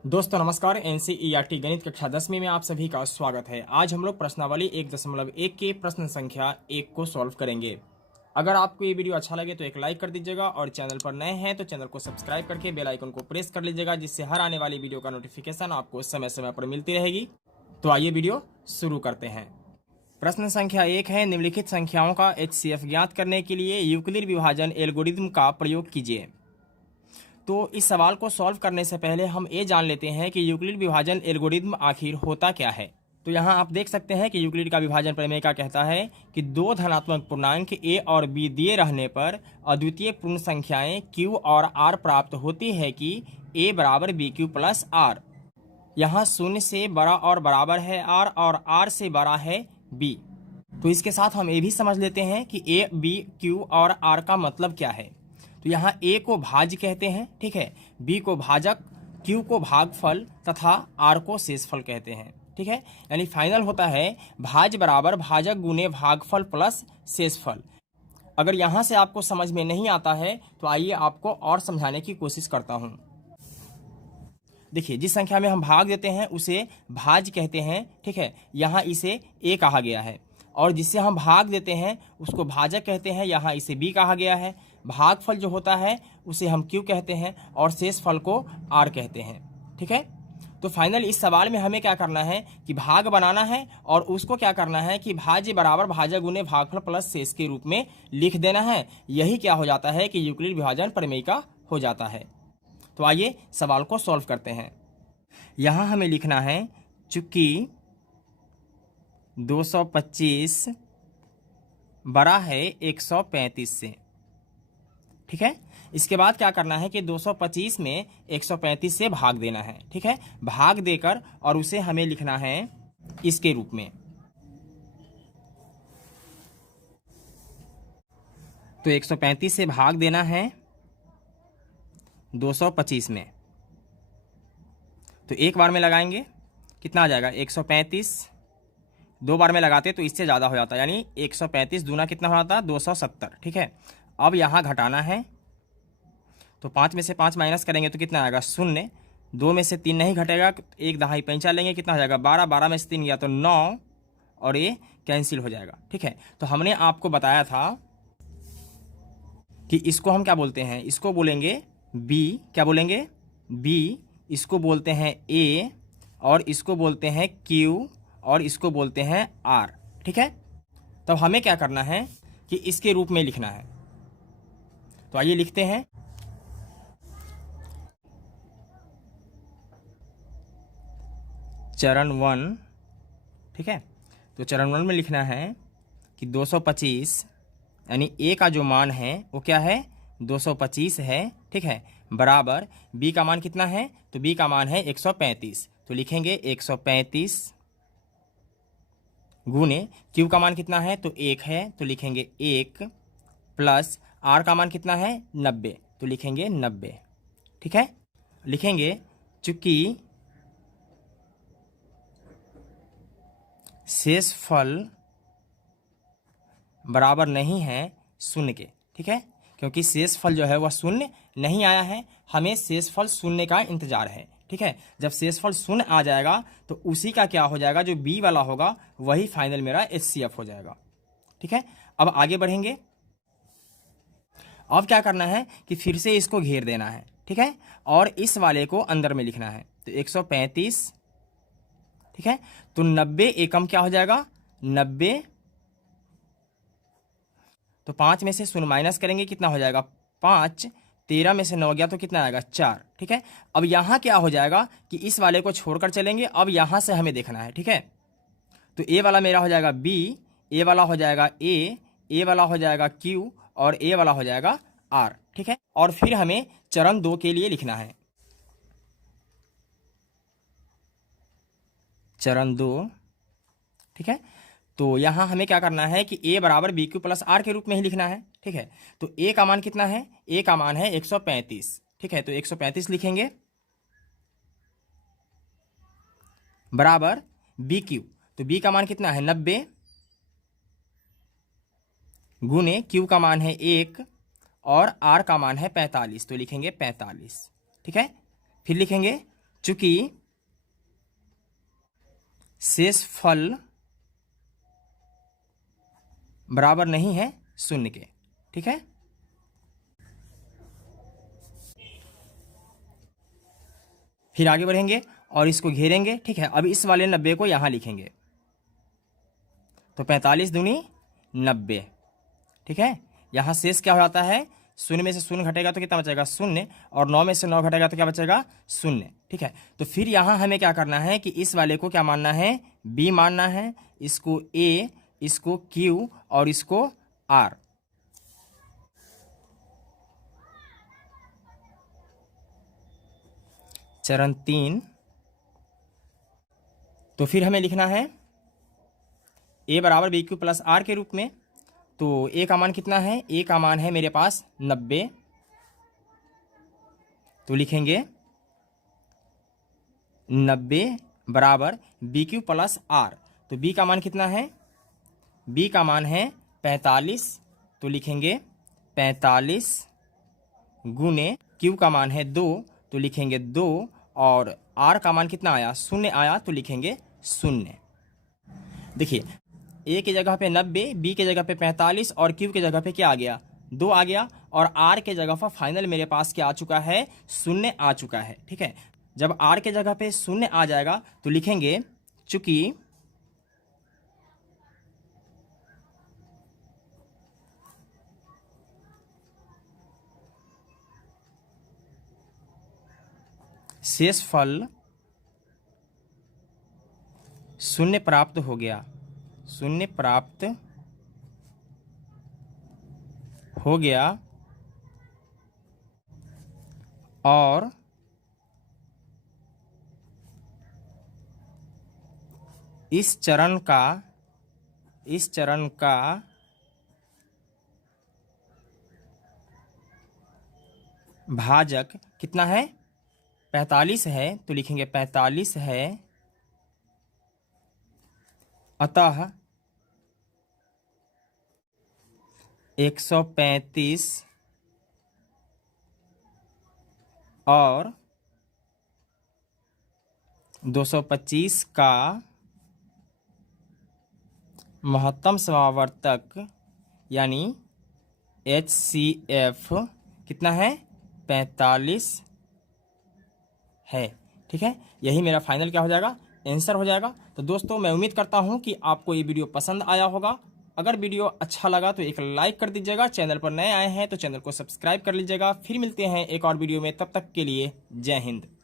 दोस्तों नमस्कार। एनसीईआरटी गणित कक्षा 10वीं में आप सभी का स्वागत है। आज हम लोग प्रश्नावली 1.1 के प्रश्न संख्या 1 को सॉल्व करेंगे। अगर आपको ये वीडियो अच्छा लगे तो एक लाइक कर दीजिएगा और चैनल पर नए हैं तो चैनल को सब्सक्राइब करके बेल आइकन को प्रेस कर लीजिएगा, जिससे हर आने वाली वीडियो का नोटिफिकेशन आपको समय समय पर मिलती रहेगी। तो आइए वीडियो शुरू करते हैं। प्रश्न संख्या 1 है, निम्नलिखित संख्याओं का HCF ज्ञात करने के लिए यूक्लिड विभाजन एल्गोरिथम का प्रयोग कीजिए। तो इस सवाल को सॉल्व करने से पहले हम ये जान लेते हैं कि यूक्लिड विभाजन एल्गोरिथम आखिर होता क्या है। तो यहाँ आप देख सकते हैं कि यूक्लिड का विभाजन प्रमेय क्या कहता है कि दो धनात्मक पूर्णांक a और b दिए रहने पर अद्वितीय पूर्ण संख्याएं q और r प्राप्त होती है कि a बराबर बी क्यू प्लस r। यहाँ शून्य से बड़ा और बराबर है r और r से बड़ा है b। तो इसके साथ हम ये भी समझ लेते हैं कि a, b, q और r का मतलब क्या है। तो यहाँ a को भाज्य कहते हैं, ठीक है, b को भाजक, q को भागफल तथा r को शेषफल कहते हैं, ठीक है। यानी फाइनल होता है भाज्य बराबर भाजक गुने भागफल प्लस शेषफल। अगर यहाँ से आपको समझ में नहीं आता है तो आइए आपको और समझाने की कोशिश करता हूँ। देखिए, जिस संख्या में हम भाग देते हैं उसे भाज्य कहते हैं, ठीक है। यहाँ इसे a कहा गया है और जिससे हम भाग देते हैं उसको भाजक कहते हैं, यहाँ इसे b कहा गया है। भागफल जो होता है उसे हम q कहते हैं और शेषफल को r कहते हैं, ठीक है। तो फाइनल इस सवाल में हमें क्या करना है कि भाग बनाना है और उसको क्या करना है कि भाज्य बराबर भाजक गुने भागफल प्लस शेष के रूप में लिख देना है। यही क्या हो जाता है कि यूक्लिड विभाजन प्रमेय का हो जाता है। तो आइए सवाल को सॉल्व करते हैं। यहाँ हमें लिखना है चूंकि 225 बड़ा है 135 से, ठीक है। इसके बाद क्या करना है कि 225 में 135 से भाग देना है, ठीक है। भाग देकर और उसे हमें लिखना है इसके रूप में। तो 135 से भाग देना है 225 में। तो एक बार में लगाएंगे कितना आ जाएगा 135, दो बार में लगाते तो इससे ज़्यादा हो जाता, यानी 135 दूना कितना हो जाता 270, ठीक है। अब यहाँ घटाना है तो 5 में से 5 माइनस करेंगे तो कितना आएगा 0। 2 में से 3 नहीं घटेगा, एक दहाई पैंचा लेंगे, कितना हो जाएगा 12। 12 में से 3 गया तो 9 और ये कैंसिल हो जाएगा, ठीक है। तो हमने आपको बताया था कि इसको हम क्या बोलते हैं, इसको बोलेंगे b। क्या बोलेंगे b। इसको बोलते हैं a और इसको बोलते हैं q और इसको बोलते हैं r, ठीक है। तब हमें क्या करना है कि इसके रूप में लिखना है। तो आइए लिखते हैं। चरण 1, ठीक है। तो चरण 1 में लिखना है कि 225 यानी a का जो मान है वो क्या है 225 है, ठीक है, बराबर b का मान कितना है तो b का मान है 135। तो लिखेंगे 135 गुने q का मान कितना है तो 1 है तो लिखेंगे 1 प्लस r का मान कितना है 90 तो लिखेंगे 90, ठीक है। लिखेंगे चूंकि शेषफल बराबर नहीं है शून्य के, ठीक है, क्योंकि शेषफल जो है वह शून्य नहीं आया है, हमें शेषफल शून्य का इंतजार है, ठीक है। जब शेषफल शून्य आ जाएगा तो उसी का क्या हो जाएगा, जो बी वाला होगा वही फाइनल मेरा HCF हो जाएगा, ठीक है। अब आगे बढ़ेंगे। अब क्या करना है कि फिर से इसको घेर देना है, ठीक है, और इस वाले को अंदर में लिखना है। तो 135, ठीक है। तो 90 एकम क्या हो जाएगा 90। तो 5 में से 0 माइनस करेंगे कितना हो जाएगा 5। 13 में से 9 गया तो कितना आएगा 4, ठीक है। अब यहाँ क्या हो जाएगा कि इस वाले को छोड़कर चलेंगे, अब यहाँ से हमें देखना है, ठीक है। तो ए वाला मेरा हो जाएगा b, ए वाला हो जाएगा a, ए वाला हो जाएगा q और ए वाला हो जाएगा r, ठीक है। और फिर हमें चरण 2 के लिए लिखना है। चरण 2, ठीक है। तो यहाँ हमें क्या करना है कि a बराबर बी क्यू प्लस आर के रूप में ही लिखना है, ठीक है। तो a का मान कितना है, a का मान है 135, ठीक है। तो 135 लिखेंगे बराबर बी क्यू। तो b का मान कितना है 90 गुने q का मान है 1 और r का मान है 45। तो लिखेंगे 45, ठीक है। फिर लिखेंगे चूंकि शेषफल बराबर नहीं है शून्य के। ठीक है, फिर आगे बढ़ेंगे और इसको घेरेंगे। ठीक है, अब इस वाले 90 को यहां लिखेंगे, तो 45 दूनी 90। ठीक है, यहां शेष क्या हो जाता है, शून्य में से शून्य घटेगा तो कितना बचेगा, शून्य, और 9 में से 9 घटेगा तो क्या बचेगा, शून्य। ठीक है, तो फिर यहां हमें क्या करना है कि इस वाले को क्या मानना है, बी मानना है, इसको ए, इसको क्यू और इसको आर। चरण 3, तो फिर हमें लिखना है ए बराबर बी क्यू प्लस आर के रूप में। तो ए का मान कितना है, ए का मान है मेरे पास 90, तो लिखेंगे 90 बराबर बी क्यू प्लस आर। तो बी का मान कितना है, बी का मान है 45, तो लिखेंगे 45 गुने क्यू का मान है 2, तो लिखेंगे 2, और आर का मान कितना आया, शून्य आया, तो लिखेंगे 0। देखिए, ए की जगह पे 90, बी की जगह पे 45 और क्यू की जगह पे क्या आ गया, 2 आ गया, और आर के जगह पर फाइनल मेरे पास क्या आ चुका है, 0 आ चुका है। ठीक है, जब आर के जगह पे 0 आ जाएगा तो लिखेंगे चूंकि शेषफल 0 प्राप्त हो गया, 0 प्राप्त हो गया, और इस चरण का भाजक कितना है, 45 है, तो लिखेंगे 45 है, अतः 135 और 225 का महत्तम समावर्तक यानी HCF कितना है, 45 है। ठीक है, यही मेरा फाइनल क्या हो जाएगा, आंसर हो जाएगा। तो दोस्तों, मैं उम्मीद करता हूं कि आपको ये वीडियो पसंद आया होगा। अगर वीडियो अच्छा लगा तो एक लाइक कर दीजिएगा, चैनल पर नए आए हैं तो चैनल को सब्सक्राइब कर लीजिएगा। फिर मिलते हैं एक और वीडियो में, तब तक के लिए जय हिंद।